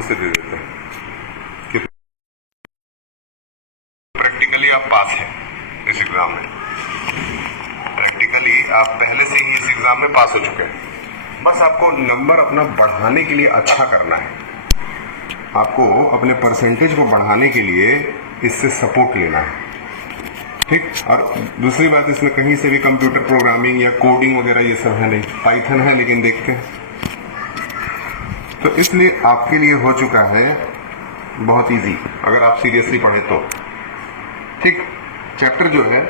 से दे देते हैं कि प्रैक्टिकली आप पास है इस एग्जाम में, प्रैक्टिकली आप पहले से ही इस एग्जाम में पास हो चुके हैं। बस आपको नंबर अपना बढ़ाने के लिए अच्छा करना है, आपको अपने परसेंटेज को बढ़ाने के लिए इससे सपोर्ट लेना है, ठीक। और दूसरी बात, इसमें कहीं से भी कंप्यूटर प्रोग्रामिंग या कोडिंग वगैरह ये सब है नहीं, पाइथन है लेकिन देखते हैं। तो इसलिए आपके लिए हो चुका है बहुत इजी अगर आप सीरियसली पढ़े तो, ठीक। चैप्टर जो है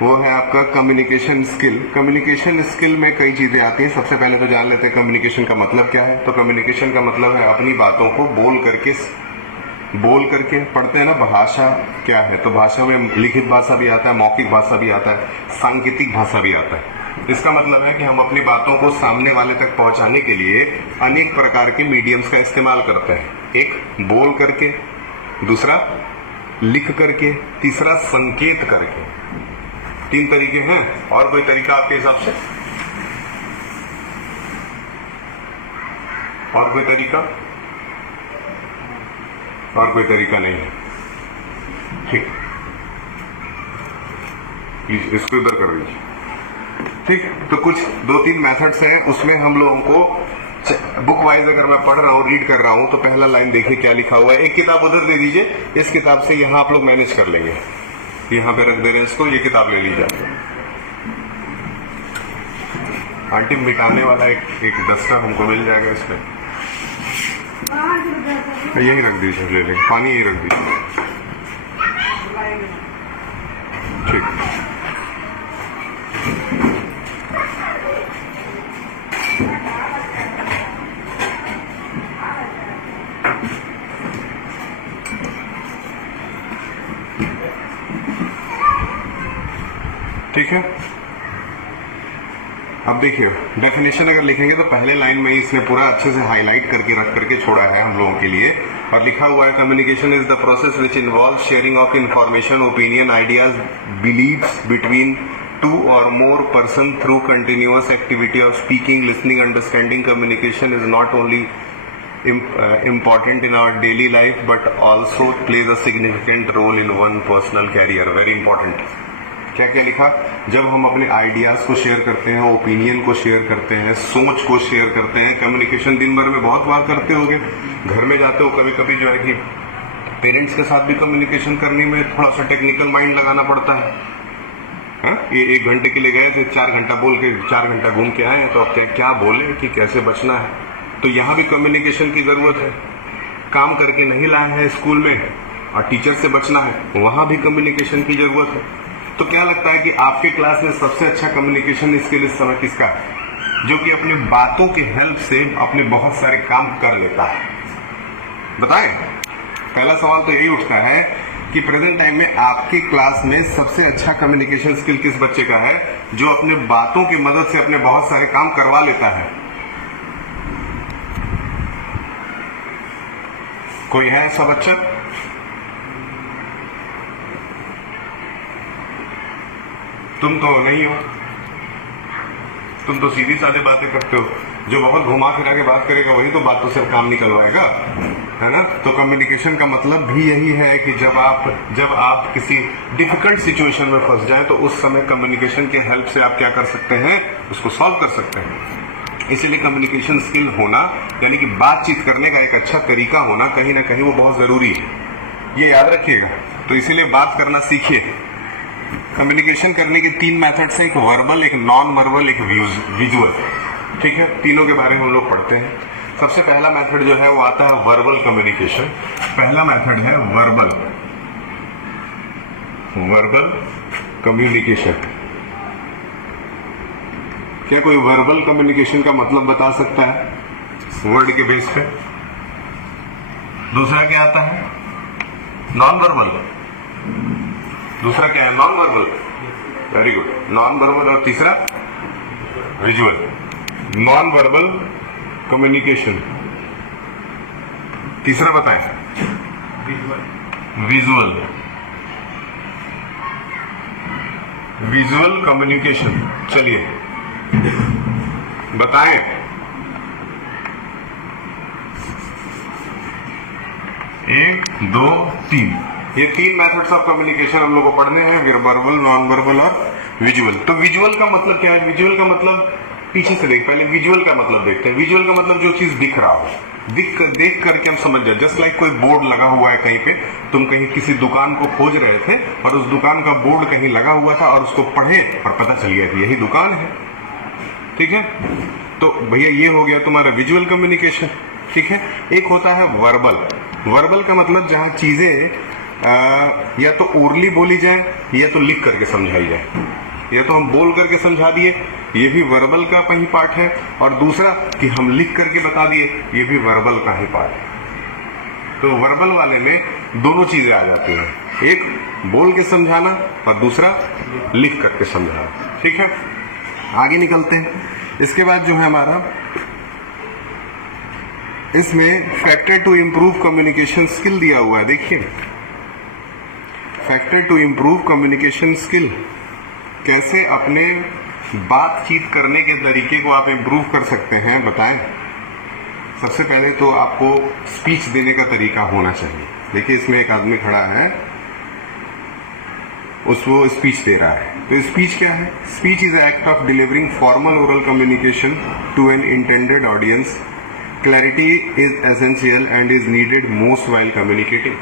वो है आपका कम्युनिकेशन स्किल। कम्युनिकेशन स्किल में कई चीजें आती हैं। सबसे पहले तो जान लेते हैं कम्युनिकेशन का मतलब क्या है। तो कम्युनिकेशन का मतलब है अपनी बातों को बोल करके पढ़ते हैं ना, भाषा क्या है, तो भाषा में लिखित भाषा भी आता है, मौखिक भाषा भी आता है, सांकेतिक भाषा भी आता है। इसका मतलब है कि हम अपनी बातों को सामने वाले तक पहुंचाने के लिए अनेक प्रकार के मीडियम्स का इस्तेमाल करते हैं। एक बोल करके, दूसरा लिख करके, तीसरा संकेत करके। 3 तरीके हैं। और कोई तरीका आपके हिसाब से? और कोई तरीका? और कोई तरीका नहीं है, ठीक। प्लीज इसको इधर कर दीजिए, ठीक। तो कुछ 2-3 मेथड्स हैं, उसमें हम लोगों को बुक वाइज अगर मैं पढ़ रहा हूँ, रीड कर रहा हूँ, तो पहला लाइन देखिए क्या लिखा हुआ है। एक किताब उधर दे दीजिए, इस किताब से यहाँ आप लोग मैनेज कर लेंगे। यहाँ पे रख दे रहे हैं इसको, ये किताब ले लीजिए। आंटी मिटाने वाला एक डस्टर हमको मिल जाएगा इसमें, यही रख दीजिए, ले लेंगे। पानी यही रख दीजिए, ठीक। ठीक है। अब देखिए डेफिनेशन अगर लिखेंगे तो पहले लाइन में ही इसने पूरा अच्छे से हाईलाइट करके रख करके छोड़ा है हम लोगों के लिए, और लिखा हुआ है communication is the process which involve sharing of information, opinion, ideas, beliefs between 2 or more person through continuous activity of speaking, listening, understanding. Communication is not only important in our daily life but also plays a significant role in one personal career. Very important. क्या क्या लिखा? जब हम अपने ideas को share करते हैं, opinion को शेयर करते हैं, सोच को शेयर करते हैं, कम्युनिकेशन दिन भर में बहुत बार करते होगे, घर में जाते हो कभी कभी जो है कि पेरेंट्स के साथ भी कम्युनिकेशन करने में थोड़ा सा टेक्निकल माइंड लगाना पड़ता है। ये 1 घंटे के लिए गए थे, 4 घंटा बोल के 4 घंटा घूम के आए, तो अब क्या बोले कि कैसे बचना है। तो यहाँ भी कम्युनिकेशन की जरूरत है। काम करके नहीं लाया है स्कूल में और टीचर से बचना है, वहां भी कम्युनिकेशन की जरूरत है। तो क्या लगता है कि आपकी क्लास में सबसे अच्छा कम्युनिकेशन स्किल इस समय किसका है, जो कि अपनी बातों की हेल्प से अपने बहुत सारे काम कर लेता है? बताएं। पहला सवाल तो यही उठता है कि प्रेजेंट टाइम में आपकी क्लास में सबसे अच्छा कम्युनिकेशन स्किल किस बच्चे का है, जो अपने बातों की मदद से अपने बहुत सारे काम करवा लेता है? कोई है ऐसा बच्चा? तुम तो नहीं हो, तुम तो सीधी सादी बातें करते हो। जो बहुत घुमा फिरा के बात करेगा वही तो बातों से काम निकलवाएगा, है ना। तो कम्युनिकेशन का मतलब भी यही है कि जब आप किसी डिफिकल्ट सिचुएशन में फंस जाएं तो उस समय कम्युनिकेशन की हेल्प से आप क्या कर सकते हैं, उसको सॉल्व कर सकते हैं। इसीलिए कम्युनिकेशन स्किल होना, यानी कि बातचीत करने का एक अच्छा तरीका होना, कहीं ना कहीं वो बहुत जरूरी है, ये याद रखिएगा। तो इसीलिए बात करना सीखिए। कम्युनिकेशन करने के 3 मेथड्स हैं, एक वर्बल, एक नॉन वर्बल, एक विजुअल, ठीक है। तीनों के बारे में हम लोग पढ़ते हैं। सबसे पहला मेथड जो है वो आता है वर्बल कम्युनिकेशन। पहला मेथड है वर्बल कम्युनिकेशन। क्या कोई वर्बल कम्युनिकेशन का मतलब बता सकता है वर्ड के बेस पे? दूसरा क्या आता है? Non verbal. दूसरा क्या है? Non verbal. Very good, non verbal. और तीसरा विजुअल। नॉन वर्बल कम्युनिकेशन, तीसरा बताएं? विजुअल। Visual communication. चलिए बताएं। 1 2 3, ये 3 मेथड्स ऑफ कम्युनिकेशन हम लोग को पढ़ने हैं, वर्बल, नॉन वर्बल और विजुअल। तो विजुअल का मतलब क्या है? विजुअल का मतलब पीछे से देख, पहले विजुअल का मतलब देखते हैं। विजुअल का मतलब जो चीज दिख रहा हो, देख करके हम समझ जाए। जस्ट लाइक कोई बोर्ड लगा हुआ है कहीं पे, तुम कहीं किसी दुकान को खोज रहे थे और उस दुकान का बोर्ड कहीं लगा हुआ था और उसको पढ़े और पता चल गया कि यही दुकान है, ठीक है। तो भैया ये हो गया तुम्हारा विजुअल कम्युनिकेशन, ठीक है। एक होता है वर्बल। वर्बल का मतलब जहां चीजें या तो ओरली बोली जाए या तो लिख करके समझाई जाए। या तो हम बोल करके समझा दिए, ये भी वर्बल का ही पार्ट है, और दूसरा कि हम लिख करके बता दिए, ये भी वर्बल का ही पार्ट है। तो वर्बल वाले में दोनों चीजें आ जाती हैं, एक बोल के समझाना और दूसरा लिख करके समझाना, ठीक है। आगे निकलते हैं। इसके बाद जो है हमारा इसमें factor to improve communication skill दिया हुआ है। देखिए, factor to improve communication skill, कैसे अपने बातचीत करने के तरीके को आप इंप्रूव कर सकते हैं, बताएं। सबसे पहले तो आपको स्पीच देने का तरीका होना चाहिए। देखिए, इसमें एक आदमी खड़ा है, उसको स्पीच दे रहा है। तो स्पीच क्या है? Speech is act of delivering formal oral communication to an intended audience. Clarity is essential and is needed most while communicating.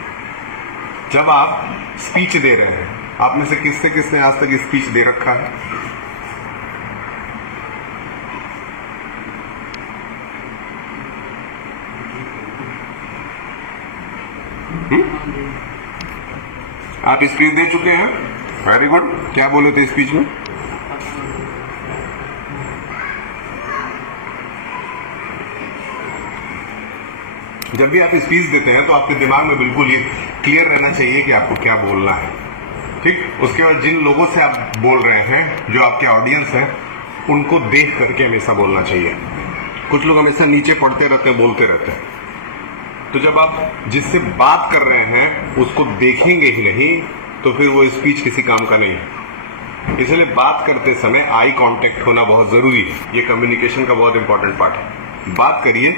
जब आप स्पीच दे रहे हैं, आप में से किसने आज तक स्पीच दे रखा है? आप स्पीच दे चुके हैं? Very good. क्या बोले थे स्पीच में? जब भी आप स्पीच देते हैं तो आपके दिमाग में बिल्कुल ये क्लियर रहना चाहिए कि आपको क्या बोलना है, ठीक। उसके बाद जिन लोगों से आप बोल रहे हैं, जो आपके ऑडियंस है, उनको देख करके हमेशा बोलना चाहिए। कुछ लोग हमेशा नीचे पढ़ते रहते हैं, बोलते रहते हैं। तो जब आप जिससे बात कर रहे हैं उसको देखेंगे ही नहीं तो फिर वो स्पीच किसी काम का नहीं है। इसलिए बात करते समय आई कांटेक्ट होना बहुत जरूरी है। ये कम्युनिकेशन का बहुत इंपॉर्टेंट पार्ट है। बात करिए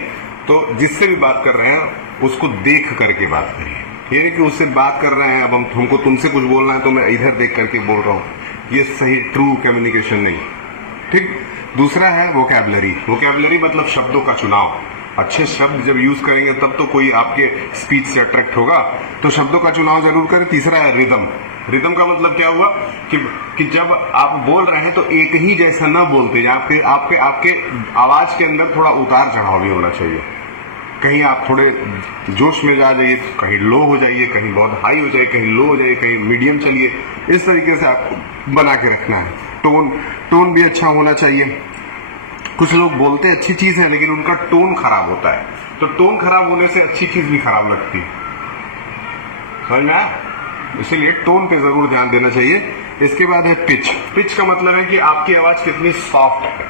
तो जिससे भी बात कर रहे हैं उसको देख करके बात करिए। ये नहीं कि उससे बात कर रहे हैं, अब हमको तुमसे कुछ बोलना है तो मैं इधर देख करके बोल रहा हूँ, ये सही ट्रू कम्युनिकेशन नहीं, ठीक। दूसरा है वोकैबुलरी। वोकैबुलरी मतलब शब्दों का चुनाव। अच्छे शब्द जब यूज करेंगे तब तो कोई आपके स्पीच से अट्रैक्ट होगा, तो शब्दों का चुनाव जरूर करें। तीसरा है रिदम। रिदम का मतलब क्या हुआ कि जब आप बोल रहे हैं तो एक ही जैसा ना बोलते, आपके आपके आपके आवाज के अंदर थोड़ा उतार चढ़ाव भी होना चाहिए। कहीं आप थोड़े जोश में जा जाइए, कहीं लो हो जाइए, कहीं बहुत हाई हो जाइए, कहीं लो हो जाइए, कहीं मीडियम चलिए। इस तरीके से आपको बना के रखना है। टोन भी अच्छा होना चाहिए। कुछ लोग बोलते अच्छी चीज है लेकिन उनका टोन खराब होता है, तो टोन खराब होने से अच्छी चीज भी खराब लगती है, समझ में आया? इसीलिए टोन पे जरूर ध्यान देना चाहिए। इसके बाद है पिच। पिच का मतलब है कि आपकी आवाज कितनी सॉफ्ट है,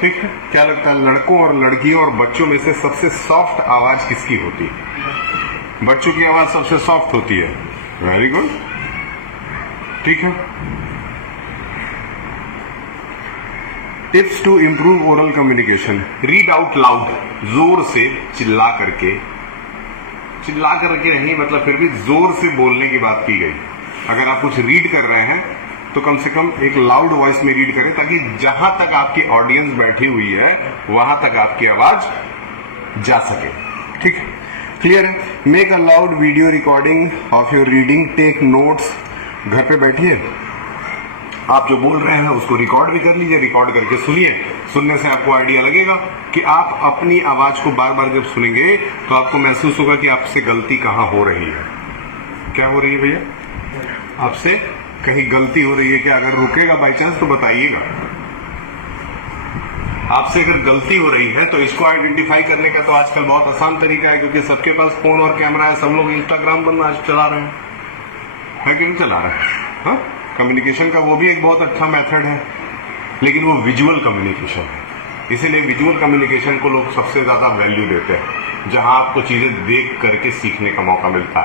ठीक है। क्या लगता है लड़कों और लड़कियों और बच्चों में से सबसे सॉफ्ट आवाज किसकी होती है? बच्चों की आवाज सबसे सॉफ्ट होती है। वेरी गुड, ठीक है। Tips to improve oral communication. Read out loud, जोर से चिल्ला करके नहीं, मतलब फिर भी जोर से बोलने की बात की गई। अगर आप कुछ रीड कर रहे हैं तो कम से कम एक लाउड वॉइस में रीड करें, ताकि जहां तक आपकी ऑडियंस बैठी हुई है वहां तक आपकी आवाज जा सके, ठीक है। क्लियर है? Make a loud video recording of your reading, take notes. घर पे बैठिए, आप जो बोल रहे हैं उसको रिकॉर्ड भी कर लीजिए, रिकॉर्ड करके सुनिए। सुनने से आपको आइडिया लगेगा कि आप अपनी आवाज को बार बार जब सुनेंगे तो आपको महसूस होगा कि आपसे गलती कहाँ हो रही है। क्या हो रही है भैया? आपसे कहीं गलती हो रही है क्या? अगर रुकेगा बाई चांस तो बताइएगा। आपसे अगर गलती हो रही है तो इसको आइडेंटिफाई करने का तो आजकल बहुत आसान तरीका है, क्योंकि सबके पास फोन और कैमरा है। सब लोग इंस्टाग्राम बनना चला रहे हैं, कि नहीं चला रहे हैं? हाँ, कम्युनिकेशन का वो भी एक बहुत अच्छा मेथड है, लेकिन वो विजुअल कम्युनिकेशन है। इसीलिए विजुअल कम्युनिकेशन को लोग सबसे ज्यादा वैल्यू देते हैं, जहां आपको चीजें देख करके सीखने का मौका मिलता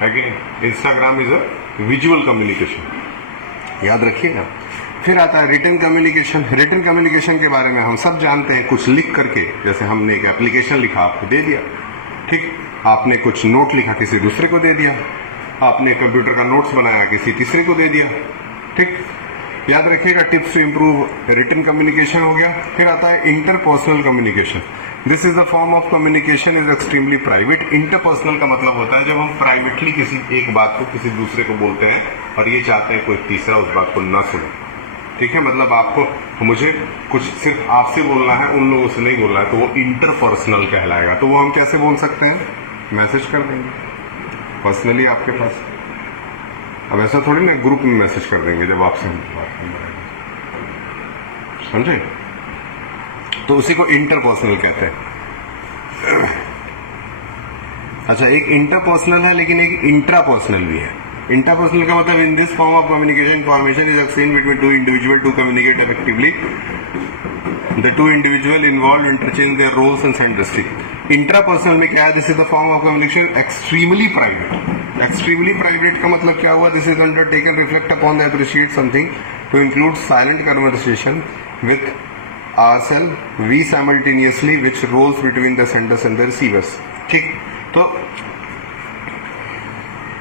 है कि नहीं? Instagram is a visual communication, याद रखिएगा। फिर आता है रिटन कम्युनिकेशन। रिटन कम्युनिकेशन के बारे में हम सब जानते हैं, कुछ लिख करके, जैसे हमने एक एप्लीकेशन लिखा आपको दे दिया, ठीक, आपने कुछ नोट लिखा किसी दूसरे को दे दिया, आपने कंप्यूटर का नोट्स बनाया किसी तीसरे को दे दिया। ठीक, याद रखिएगा tips to improve written communication हो गया। फिर आता है interpersonal communication. This is the form of communication is extremely private. Interpersonal का मतलब होता है जब हम प्राइवेटली किसी एक बात को किसी दूसरे को बोलते हैं और ये चाहते हैं कोई तीसरा उस बात को न सुने। ठीक है, मतलब आपको मुझे कुछ सिर्फ आपसे बोलना है, उन लोगों से नहीं बोलना है, तो वो इंटरपर्सनल कहलाएगा। तो वो हम कैसे बोल सकते हैं? मैसेज कर देंगे पर्सनली आपके पास। अब ऐसा थोड़ी ना ग्रुप में मैसेज कर देंगे जब आपसे बात करना है, समझे? तो उसी को इंटरपर्सनल कहते हैं। अच्छा, एक इंटरपर्सनल है लेकिन एक इंट्रापर्सनल भी है। इंटरपर्सनल का मतलब in this form of communication information is exchange between two individual to communicate effectively. The two individual involve interchange their roles and send district. Intrapersonal में क्या है? This is the form of communication extremely private. Extremely private का मतलब क्या हुआ? This is undertaken reflect upon the appreciate something to include silent conversation with ourselves we simultaneously which rolls between the senders and the receivers। ठीक, तो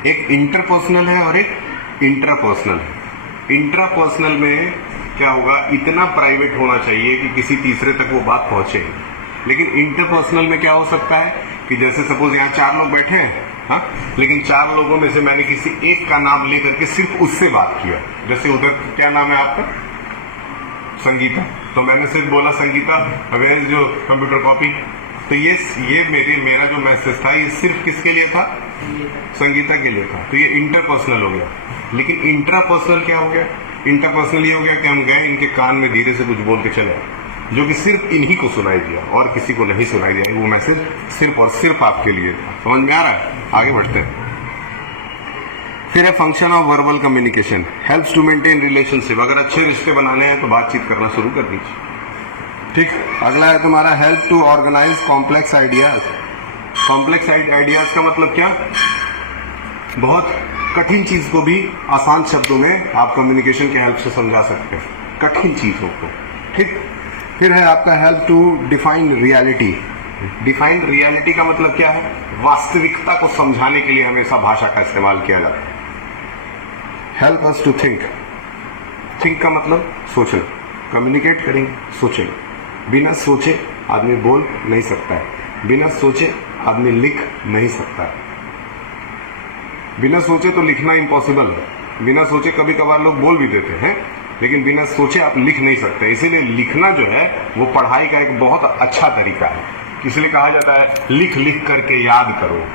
एक interpersonal है और एक इंट्रापर्सनल है। इंट्रापर्सनल में क्या होगा? इतना प्राइवेट होना चाहिए कि किसी तीसरे तक वो बात पहुंचे। लेकिन इंटरपर्सनल में क्या हो सकता है कि जैसे सपोज यहाँ 4 लोग बैठे हैं, हाँ, लेकिन 4 लोगों में से मैंने किसी एक का नाम लेकर के सिर्फ उससे बात किया। जैसे उधर क्या नाम है आपका? संगीता। तो मैंने सिर्फ बोला Sangeeta where is your computer copy. तो ये मेरा जो मैसेज था ये सिर्फ किसके लिए था? संगीता के लिए था। तो ये इंटरपर्सनल हो गया। लेकिन इंट्रापर्सनल क्या हो गया? इंटरपर्सनल ये हो गया कि हम गए इनके कान में धीरे से कुछ बोल के चले, जो कि सिर्फ इन्हीं को सुनाई दिया और किसी को नहीं सुनाई दिया। वो मैसेज सिर्फ और सिर्फ आपके लिए था। समझ में आ रहा है? आगे बढ़ते हैं। फिर है function of verbal communication, helps to maintain relationship. अगर अच्छे रिश्ते बनाने हैं तो बातचीत करना शुरू कर दीजिए। ठीक, अगला है तुम्हारा help to organise complex ideas. Complex ideas का मतलब क्या? बहुत कठिन चीज को भी आसान शब्दों में आप कम्युनिकेशन के हेल्प से समझा सकते हैं, कठिन चीजों को। ठीक, फिर है आपका help to define reality. Define reality का मतलब क्या है? वास्तविकता को समझाने के लिए हमेशा भाषा का इस्तेमाल किया जाता है। Help us to think. Think का मतलब सोचना। कम्युनिकेट करेंगे, सोचेंगे। बिना सोचे आदमी बोल नहीं सकता है, बिना सोचे आदमी लिख नहीं सकता है। बिना सोचे तो लिखना इम्पॉसिबल है। बिना सोचे कभी कभार लोग बोल भी देते हैं, लेकिन बिना सोचे आप लिख नहीं सकते। इसीलिए लिखना जो है वो पढ़ाई का एक बहुत अच्छा तरीका है। इसलिए कहा जाता है लिख लिख करके याद करो।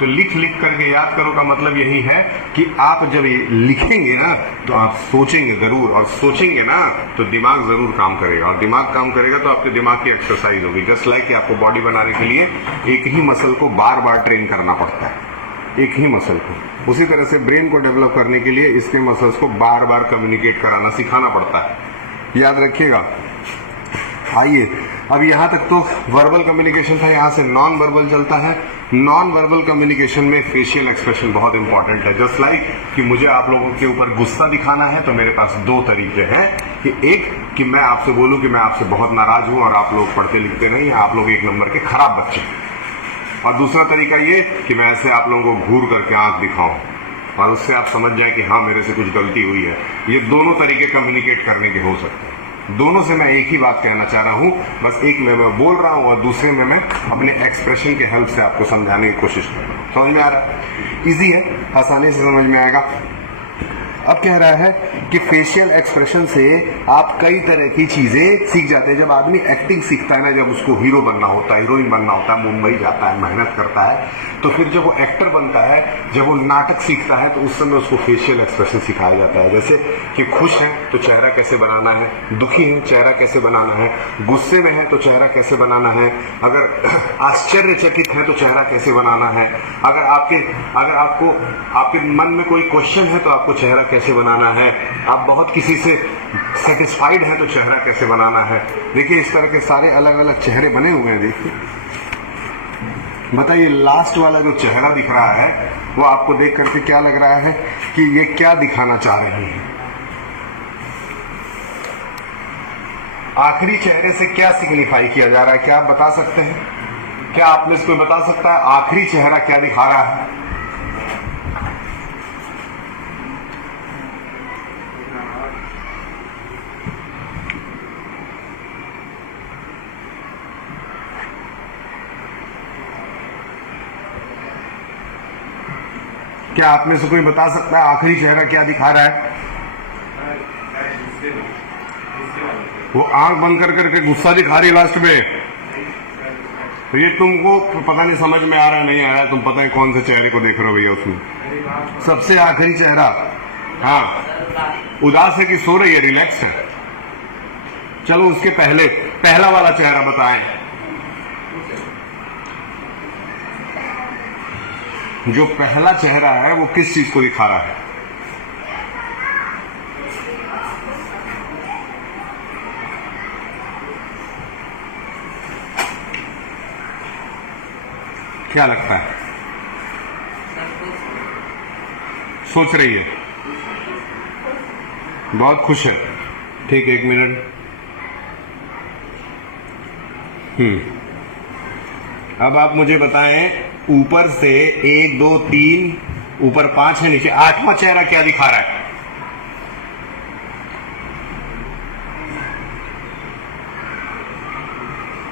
तो लिख लिख करके याद करो का मतलब यही है कि आप जब ये लिखेंगे ना तो आप सोचेंगे जरूर, और सोचेंगे ना तो दिमाग जरूर काम करेगा, और दिमाग काम करेगा तो आपके दिमाग की एक्सरसाइज होगी। जस्ट लाइक कि आपको बॉडी बनाने के लिए एक ही मसल को बार बार ट्रेन करना पड़ता है, एक ही मसल को। उसी तरह से ब्रेन को डेवलप करने के लिए इसके मसल्स को बार बार कम्युनिकेट कराना, सिखाना पड़ता है। याद रखिएगा। आइए, अब यहाँ तक तो वर्बल कम्युनिकेशन था, यहाँ से नॉन वर्बल चलता है। नॉन वर्बल कम्युनिकेशन में फेशियल एक्सप्रेशन बहुत इंपॉर्टेंट है। जस्ट लाइक कि मुझे आप लोगों के ऊपर गुस्सा दिखाना है तो मेरे पास 2 तरीके हैं कि एक कि मैं आपसे बोलूं कि मैं आपसे बहुत नाराज हूं और आप लोग पढ़ते लिखते नहीं, आप लोग 1 नंबर के खराब बच्चे, और दूसरा तरीका ये कि मैं ऐसे आप लोगों को घूर करके आंख दिखाऊं और उससे आप समझ जाए कि हाँ मेरे से कुछ गलती हुई है। ये दोनों तरीके कम्युनिकेट करने के हो सकते हैं। दोनों से मैं एक ही बात कहना चाह रहा हूं, बस एक में मैं बोल रहा हूं और दूसरे में मैं अपने एक्सप्रेशन के हेल्प से आपको समझाने की कोशिश कर रहा हूं। समझ में आ रहा है? इजी है, आसानी से समझ में आएगा। अब कह रहा है कि फेशियल एक्सप्रेशन से आप कई तरह की चीजें सीख जाते हैं। जब आदमी एक्टिंग सीखता है ना, जब उसको हीरो बनना होता है, हीरोइन बनना होता है, मुंबई जाता है, मेहनत करता है, तो फिर जब वो एक्टर बनता है, जब वो नाटक सीखता है, तो उस समय उसको फेशियल एक्सप्रेशन सिखाया जाता है। जैसे कि खुश है तो चेहरा कैसे बनाना है, दुखी है चेहरा कैसे बनाना है, गुस्से में है तो चेहरा कैसे बनाना है, अगर आश्चर्यचकित है तो चेहरा कैसे बनाना है, अगर आपको आपके मन में कोई क्वेश्चन है तो आपको चेहरा कैसे बनाना है, आप बहुत किसी से सेटिस्फाइड है तो चेहरा कैसे बनाना है। देखिए इस तरह के सारे अलग अलग चेहरे बने हुए हैं। देखिए, बताइए लास्ट वाला जो चेहरा दिख रहा है वो आपको देख करके क्या लग रहा है कि ये क्या दिखाना चाह रही है? आखिरी चेहरे से क्या सिग्निफाई किया जा रहा है, क्या आप बता सकते हैं? क्या आप में से कोई बता सकता है आखिरी चेहरा क्या दिखा रहा है? क्या आप में से कोई बता सकता है आखिरी चेहरा क्या दिखा रहा है? वो आंख बंद कर करके गुस्सा दिखा रही है लास्ट में। तो ये तुमको पता नहीं समझ में आ रहा है नहीं आ रहा है, तुम पता है कौन से चेहरे को देख रहे हो भैया उसमें? सबसे आखिरी चेहरा, हाँ उदास है कि सो रही है, रिलैक्स है? चलो उसके पहले पहला वाला चेहरा बताएं। जो पहला चेहरा है वो किस चीज को दिखा रहा है? क्या लगता है? सोच रही है, बहुत खुश है। ठीक, 1 मिनट। अब आप मुझे बताएं, ऊपर से 1 2 3, ऊपर 5 है, नीचे 8वां चेहरा क्या दिखा रहा है?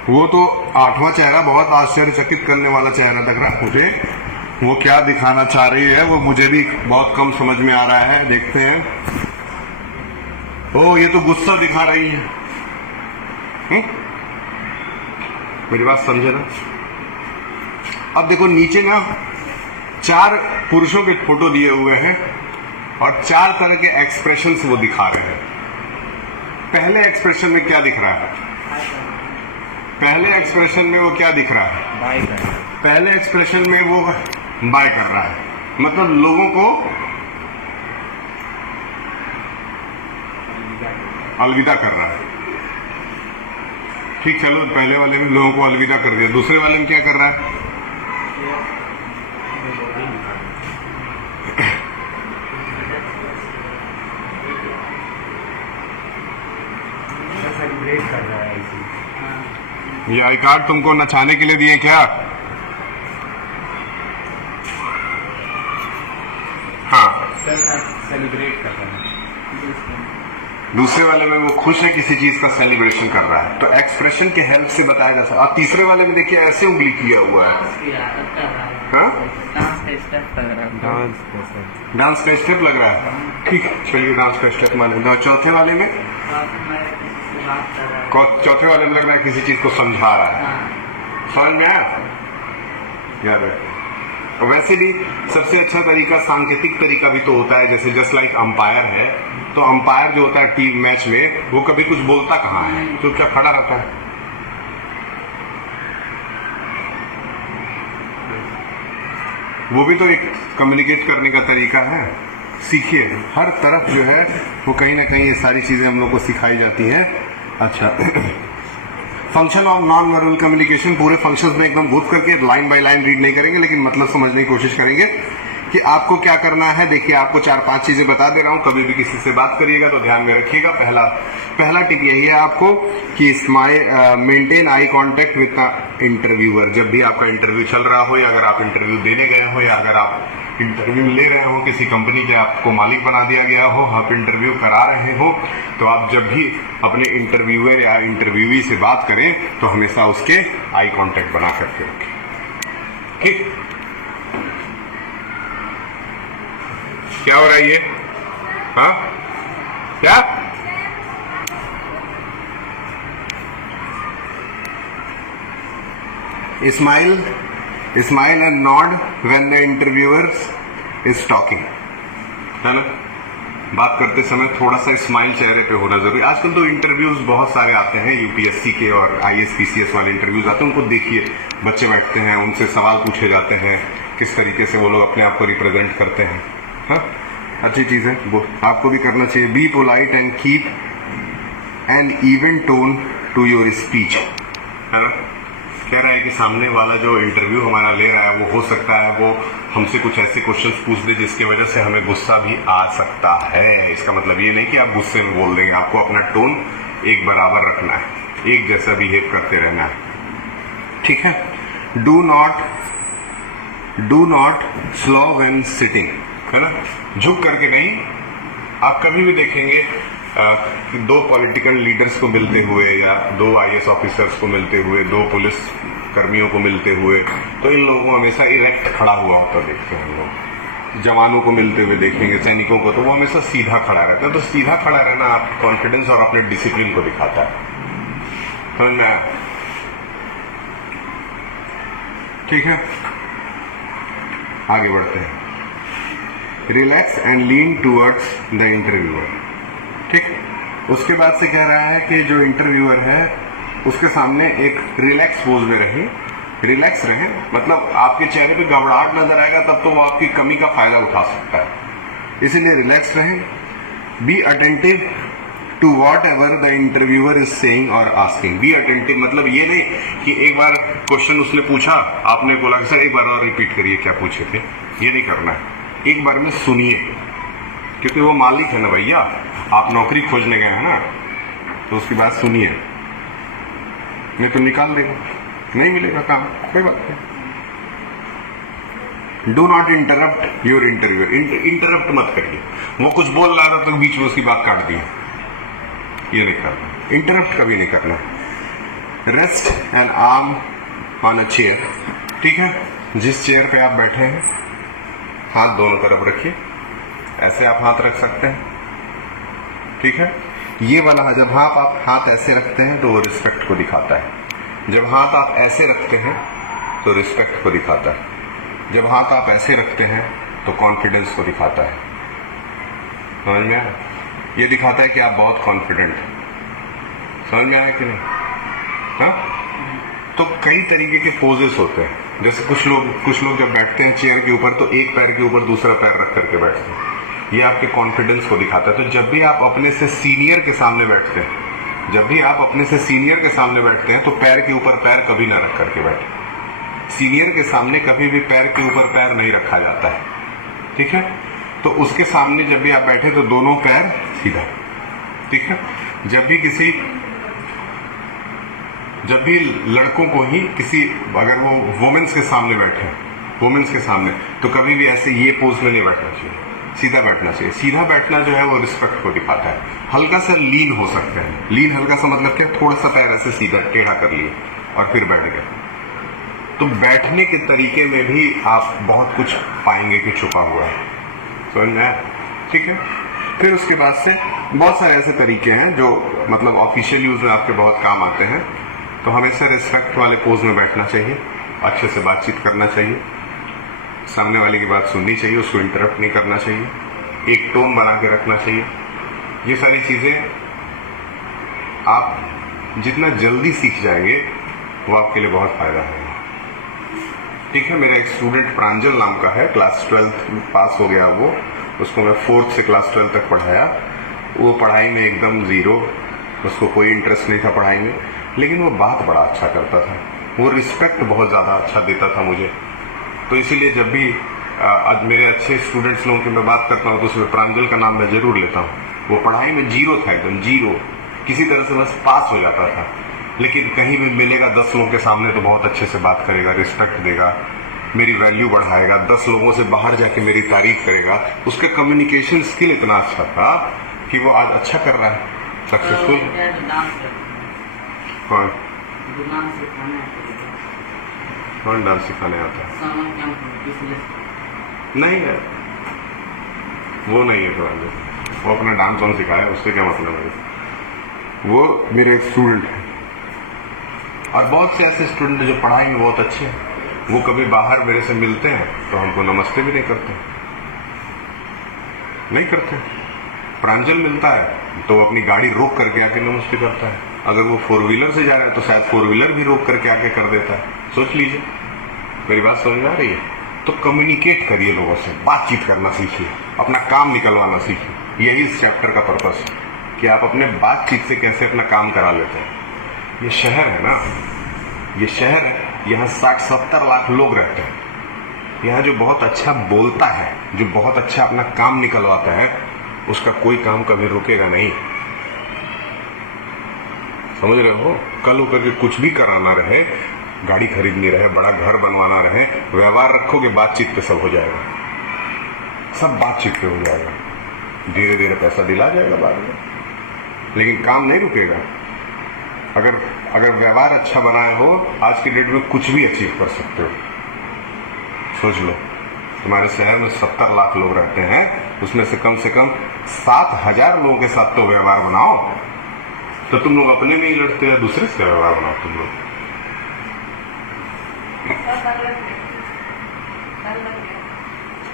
वो तो 8वां चेहरा बहुत आश्चर्यचकित करने वाला चेहरा लग रहा है मुझे। वो क्या दिखाना चाह रही है वो मुझे भी बहुत कम समझ में आ रहा है, देखते हैं। ओ, ये तो गुस्सा दिखा रही है। मेरी बात समझे ना? अब देखो नीचे ना 4 पुरुषों के फोटो दिए हुए हैं और 4 तरह के एक्सप्रेशंस वो दिखा रहे हैं। पहले एक्सप्रेशन में क्या दिख रहा है? पहले एक्सप्रेशन में वो क्या दिख रहा है? बाय कर रहा है। पहले एक्सप्रेशन में वो बाय कर रहा है, मतलब लोगों को अलविदा कर रहा है। ठीक, चलो पहले वाले में लोगों को अलविदा कर दिया, दूसरे वाले में क्या कर रहा है? सेलिब्रेट कर रहा है। ये आई कार्ड तुमको नचाने के लिए दिए क्या? हाँ, सेलिब्रेट कर रहा है। दूसरे वाले में वो खुश है, किसी चीज का सेलिब्रेशन कर रहा है। तो एक्सप्रेशन के हेल्प से बताया जा सकता है। तीसरे वाले में देखिए ऐसे उंगली किया हुआ है। हाँ, डांस का स्टेप लग रहा है। ठीक है, चलिए डांस का स्टेप मान लेते हैं। चौथे वाले में लग रहा है किसी चीज को समझा रहा है। समझ में आया? याद है। वैसे भी सबसे अच्छा तरीका सांकेतिक तरीका भी तो होता है, जैसे जस्ट लाइक अंपायर है, तो अंपायर जो होता है टीम मैच में वो कभी कुछ बोलता कहाँ है, चुपचाप खड़ा रहता है। वो भी तो एक कम्युनिकेट करने का तरीका है। सीखिए, हर तरफ जो है वो कहीं ना कहीं ये सारी चीजें हम लोग को सिखाई जाती हैं। अच्छा, function of non verbal communication, पूरे फंक्शंस में एकदम घुस करके लाइन बाय लाइन रीड नहीं करेंगे, लेकिन मतलब समझने की कोशिश करेंगे कि आपको क्या करना है। देखिए, आपको 4-5 चीजें बता दे रहा हूं, कभी भी किसी से बात करिएगा तो ध्यान में रखिएगा। पहला टिप यही है आपको कि maintain eye contact with interviewer. जब भी आपका इंटरव्यू चल रहा हो, या अगर आप इंटरव्यू देने गए हो, या अगर आप इंटरव्यू ले रहे हो, किसी कंपनी के आपको मालिक बना दिया गया हो, आप इंटरव्यू करा रहे हो, तो आप जब भी अपने इंटरव्यूअर या इंटरव्यूवी से बात करें तो हमेशा उसके आई कांटेक्ट बना करके रखें। ठीक, क्या हो रहा है ये? हाँ, क्या? Smile and nod when the interviewer is talking, है ना? बात करते समय थोड़ा सा स्माइल चेहरे पे होना जरूरी। आजकल तो इंटरव्यूज बहुत सारे आते हैं, यूपीएससी के और आईएएस वाले इंटरव्यूज आते हैं। उनको देखिए, बच्चे बैठते हैं, उनसे सवाल पूछे जाते हैं, किस तरीके से वो लोग अपने आप को रिप्रेजेंट करते हैं। हाँ, अच्छी चीज है, वो आपको भी करना चाहिए। Be polite and keep an even tone to your speech, है ना? कह रहा है कि सामने वाला जो इंटरव्यू हमारा ले रहा है वो हो सकता है वो हमसे कुछ ऐसे क्वेश्चंस पूछ दे जिसकी वजह से हमें गुस्सा भी आ सकता है। इसका मतलब ये नहीं कि आप गुस्से में बोल देंगे, आपको अपना टोन एक बराबर रखना है, एक जैसा बिहेव करते रहना है। ठीक है, do not slow when sitting, है ना, झुक करके नहीं। आप कभी भी देखेंगे दो पॉलिटिकल लीडर्स को मिलते हुए या दो आईएएस ऑफिसर्स को मिलते हुए, दो पुलिस कर्मियों को मिलते हुए, तो इन लोगों को हमेशा इरेक्ट खड़ा हुआ होता देखते हैं हम लोग। जवानों को मिलते हुए देखेंगे, सैनिकों को, तो वो हमेशा सीधा खड़ा रहता है। तो सीधा खड़ा रहना आप कॉन्फिडेंस और अपने डिसिप्लिन को दिखाता है, समझ में आया? ठीक है, आगे बढ़ते हैं। Relax and lean towards the interviewer. ठीक, उसके बाद से कह रहा है कि जो इंटरव्यूअर है उसके सामने एक रिलैक्स पोज में रहे, रिलैक्स रहे, मतलब आपके चेहरे पे घबराहट नजर आएगा तब तो वो आपकी कमी का फायदा उठा सकता है, इसीलिए रिलैक्स रहे। Be attentive to whatever the interviewer is saying और आस्किंग। बी अटेंटिव मतलब ये नहीं कि एक बार क्वेश्चन उसने पूछा, आपने बोला सर एक बार और रिपीट करिए क्या पूछे थे, ये नहीं करना है। एक बार में सुनिए, क्योंकि वो मालिक है ना भैया, आप नौकरी खोजने गए हैं ना, तो उसकी बात सुनिए, नहीं तो निकाल देगा, नहीं मिलेगा काम, कोई बात नहीं। Do not interrupt your interview. Interrupt मत करिए, वो कुछ बोल रहा था तो बीच में उसकी बात काट दी, ये नहीं करना, इंटरप्ट कभी नहीं करना। Rest N arm on a chair. ठीक है, जिस चेयर पे आप बैठे हैं हाथ दोनों तरफ रखिए, ऐसे आप हाथ रख सकते हैं। ठीक है, ये वाला जब आप हाथ ऐसे रखते हैं तो वो रिस्पेक्ट को दिखाता है, जब हाथ आप ऐसे रखते हैं तो रिस्पेक्ट को दिखाता है, जब हाथ आप ऐसे रखते हैं तो कॉन्फिडेंस को दिखाता है। समझ में आया? ये दिखाता है कि आप बहुत कॉन्फिडेंट हैं। समझ में आया कि नहीं? हाँ, तो कई तरीके के पोजेस होते हैं, जैसे कुछ लोग जब बैठते हैं चेयर के ऊपर तो एक पैर के ऊपर दूसरा पैर रख करके बैठते हैं, ये आपके कॉन्फिडेंस को दिखाता है। तो जब भी आप अपने से सीनियर के सामने बैठते हैं, तो पैर के ऊपर पैर कभी ना रख करके बैठे। सीनियर के सामने कभी भी पैर के ऊपर पैर नहीं रखा जाता है, ठीक है? तो उसके सामने जब भी आप बैठे तो दोनों पैर सीधा, ठीक है? जब भी लड़कों को ही अगर वो वुमेन्स के सामने बैठे, तो कभी भी ऐसे ये पोज में नहीं बैठना चाहिए, सीधा बैठना चाहिए। सीधा बैठना जो है वो रिस्पेक्ट को दिखाता है। हल्का सा लीन हो सकते हैं, लीन हल्का सा मतलब क्या, थोड़ा सा पैर ऐसे सीधा टेढ़ा कर लिए और फिर बैठ गए। तो बैठने के तरीके में भी आप बहुत कुछ पाएंगे कि छुपा हुआ है, समझ में आया? ठीक है, फिर उसके बाद से बहुत सारे ऐसे तरीके हैं जो मतलब ऑफिशियल यूज में आपके बहुत काम आते हैं। तो हमेशा रिस्पेक्ट वाले पोज में बैठना चाहिए, अच्छे से बातचीत करना चाहिए, सामने वाले की बात सुननी चाहिए, उसको इंटरप्ट नहीं करना चाहिए, एक टोन बना के रखना चाहिए। ये सारी चीजें आप जितना जल्दी सीख जाएंगे वो आपके लिए बहुत फायदा है। ठीक है, मेरा एक स्टूडेंट प्रांजल नाम का है, क्लास 12 पास हो गया वो, उसको मैं 4th से क्लास 12 तक पढ़ाया। वो पढ़ाई में एकदम जीरो, उसको कोई इंटरेस्ट नहीं था पढ़ाई में, लेकिन वो बात बड़ा अच्छा करता था, वो रिस्पेक्ट बहुत ज़्यादा अच्छा देता था मुझे। तो इसीलिए जब भी आज मेरे अच्छे स्टूडेंट्स लोगों की मैं बात करता हूँ तो उसमें प्रांजल का नाम मैं जरूर लेता हूँ। वो पढ़ाई में जीरो था, एकदम जीरो, किसी तरह से बस पास हो जाता था, लेकिन कहीं भी मिलेगा 10 लोगों के सामने तो बहुत अच्छे से बात करेगा, रिस्पेक्ट देगा, मेरी वैल्यू बढ़ाएगा, 10 लोगों से बाहर जाके मेरी तारीफ करेगा। उसका कम्युनिकेशन स्किल इतना अच्छा था कि वो आज अच्छा कर रहा है, सक्सेसफुल। कौन डांस सिखाने आता है? नहीं है, वो नहीं है प्रांजल, वो अपना डांस ऑन सिखाया, उससे क्या मतलब है? वो मेरे एक स्टूडेंट है, और बहुत से ऐसे स्टूडेंट जो पढ़ाई में बहुत अच्छे हैं, वो कभी बाहर मेरे से मिलते हैं तो हमको नमस्ते भी नहीं करते। प्रांजल मिलता है तो वो अपनी गाड़ी रोक करके आके नमस्ते करता है। अगर वो 4 व्हीलर से जा रहा है तो शायद 4 व्हीलर भी रोक करके आके कर देता है। सोच लीजिए, मेरी बात समझ में आ रही है? तो कम्युनिकेट करिए लोगों से, बातचीत करना सीखिए, अपना काम निकलवाना सीखिए। यही इस चैप्टर का पर्पस है कि आप अपने बातचीत से कैसे अपना काम करा लेते हैं। ये शहर है ना, ये शहर है, यहाँ 60-70 लाख लोग रहते हैं। यहाँ जो बहुत अच्छा बोलता है, जो बहुत अच्छा अपना काम निकलवाता है, उसका कोई काम कभी रुकेगा नहीं। समझ रहे हो? कल होकर के कुछ भी कराना रहे गाड़ी खरीदनी रहे, बड़ा घर बनवाना रहे, व्यवहार रखोगे बातचीत पे सब हो जाएगा, सब बातचीत पे हो जाएगा, धीरे धीरे पैसा दिला जाएगा बाद में, लेकिन काम नहीं रुकेगा। अगर व्यवहार अच्छा बनाए हो, आज की डेट में कुछ भी अचीव कर सकते हो। सोच लो, तुम्हारे शहर में 70 लाख लोग रहते हैं, उसमें से कम 7,000 लोगों के साथ तो व्यवहार बनाओ, तो तुम लोग अपने में ही लड़ते हैं, दूसरे से व्यवहार बनाओ तुम लोग।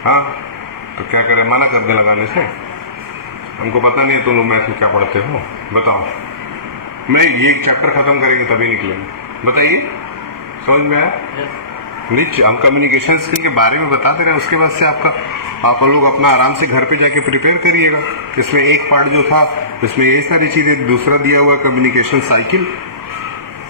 हाँ, तो क्या करें, मना कर दे लगाने से? हमको पता नहीं है तुम लोग मैथ में क्या पढ़ते हो, बताओ। मैं ये चैप्टर खत्म करेंगे तभी निकलेंगे, बताइए, समझ में आया? नहीं, हम कम्युनिकेशन स्किल के बारे में बता दे रहे हैं, उसके बाद से आप लोग अपना आराम से घर पे जाके प्रिपेयर करिएगा। इसमें एक पार्ट जो था, इसमें ये सारी चीजें, दूसरा दिया हुआ कम्युनिकेशन साइकिल।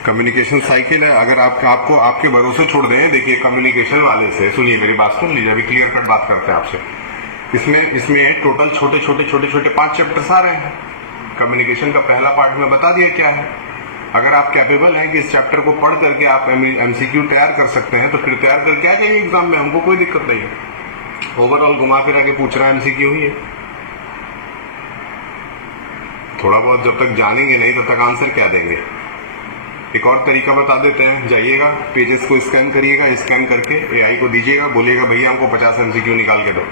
कम्युनिकेशन साइकिल है, अगर आपको आपके भरोसे छोड़ दें, देखिए कम्युनिकेशन वाले से सुनिए, मेरी बात सुन लीजिए, अभी क्लियर कट बात करते हैं आपसे। इसमें टोटल छोटे 5 चैप्टर्स आ रहे हैं। कम्युनिकेशन का पहला पार्ट में बता दिया क्या है। अगर आप कैपेबल हैं कि इस चैप्टर को पढ़ करके आप एमसीक्यू तैयार कर सकते हैं, तो फिर तैयार करके आ जाइए एग्जाम में, हमको कोई दिक्कत नहीं है। ओवरऑल घुमा फिरा के पूछ रहा है एमसीक्यू ही है। थोड़ा बहुत जब तक जानेंगे नहीं तब तक आंसर क्या देंगे। एक और तरीका बता देते हैं, जाइएगा पेजेस को स्कैन करिएगा, स्कैन करके एआई को दीजिएगा, बोलिएगा भैया हमको 50 एमसीक्यू निकाल के दो,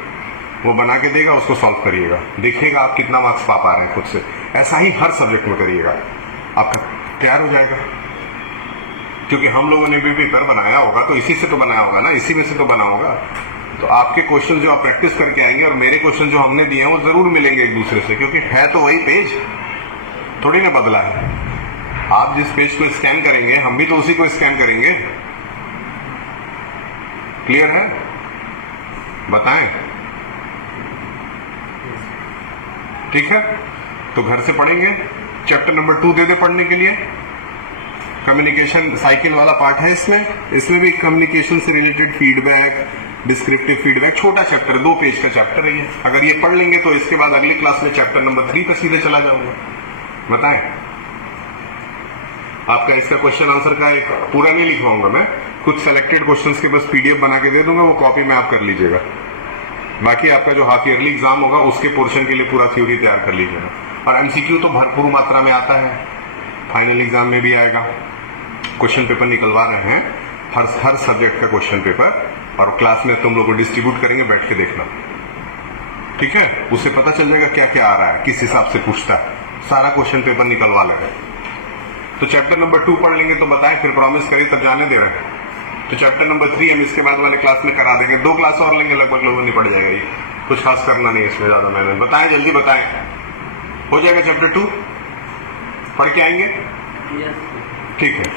वो बना के देगा, उसको सॉल्व करिएगा, देखिएगा आप कितना मार्क्स पा रहे हैं खुद से। ऐसा ही हर सब्जेक्ट में करिएगा, आपका तैयार हो जाएगा। क्योंकि हम लोगों ने भी पेपर बनाया होगा, तो इसी से तो बनाया होगा ना, इसी में से तो बना होगा। तो आपके क्वेश्चन जो आप प्रैक्टिस करके आएंगे और मेरे क्वेश्चन जो हमने दिए हैं वो जरूर मिलेंगे एक दूसरे से, क्योंकि है तो वही पेज, थोड़ी ना बदला है। आप जिस पेज को स्कैन करेंगे, हम भी तो उसी को स्कैन करेंगे। क्लियर है? बताएं, ठीक है? तो घर से पढ़ेंगे। चैप्टर नंबर 2 दे दे पढ़ने के लिए। कम्युनिकेशन साइकिल वाला पार्ट है इसमें भी कम्युनिकेशन से रिलेटेड फीडबैक, डिस्क्रिप्टिव फीडबैक, छोटा चैप्टर, 2 पेज का चैप्टर है ये। अगर ये पढ़ लेंगे तो इसके बाद अगली क्लास में चैप्टर नंबर 3 पे सीधे चला जाऊंगा। बताएं, आपका इसका क्वेश्चन आंसर का एक पूरा नहीं लिखवाऊंगा मैं, कुछ सेलेक्टेड क्वेश्चंस के बस पीडीएफ बना के दे दूंगा, वो कॉपी में आप कर लीजिएगा। बाकी आपका जो हाफ ईयरली एग्जाम होगा उसके पोर्शन के लिए पूरा थ्योरी तैयार कर लीजिएगा। और एमसीक्यू तो भरपूर मात्रा में आता है, फाइनल एग्जाम में भी आएगा। क्वेश्चन पेपर निकलवा रहे हैं, हर सब्जेक्ट का क्वेश्चन पेपर, और क्लास में तुम लोग को डिस्ट्रीब्यूट करेंगे, बैठ के देखना, ठीक है? उससे पता चल जाएगा क्या क्या आ रहा है, किस हिसाब से पूछता है, सारा क्वेश्चन पेपर निकलवा ले रहे। तो चैप्टर नंबर 2 पढ़ लेंगे तो बताएं, फिर प्रॉमिस करिए तब जाने दे रहे हैं। तो चैप्टर नंबर 3 हम इसके बाद वाले क्लास में करा देंगे, 2 क्लास और लेंगे, लगभग लोगों ने पढ़ जाएगा ये, कुछ खास करना नहीं है इसमें ज्यादा मेहनत। बताएं, जल्दी बताएं, हो जाएगा चैप्टर 2? पढ़ के आएंगे? ठीक है,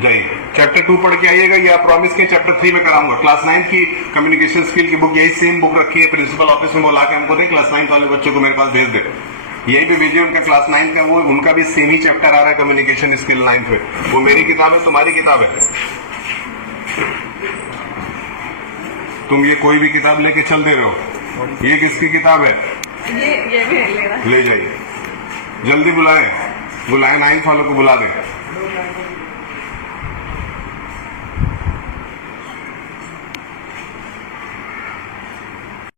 जाइए चैप्टर 2 पढ़ के आइएगा। ये आप प्रॉमिस के चैप्टर 3 में कराऊंगा। क्लास 9 की कम्युनिकेशन स्किल की बुक, यही सेम बुक रखी है, प्रिंसिपल ऑफिस में बुला के हमको दे, क्लास 9 वाले बच्चों को मेरे पास भेज दे, यही भी भेजिए। उनका क्लास 9 का वो, उनका भी सेम ही चैप्टर आ रहा है कम्युनिकेशन स्किल 9 में। वो मेरी किताब है, तुम्हारी किताब है, तुम ये कोई भी किताब लेके चल दे रहे हो। ये किसकी किताब है? ये भी ले ले जाइए, जल्दी बुलाए 9th वालों को बुला दे।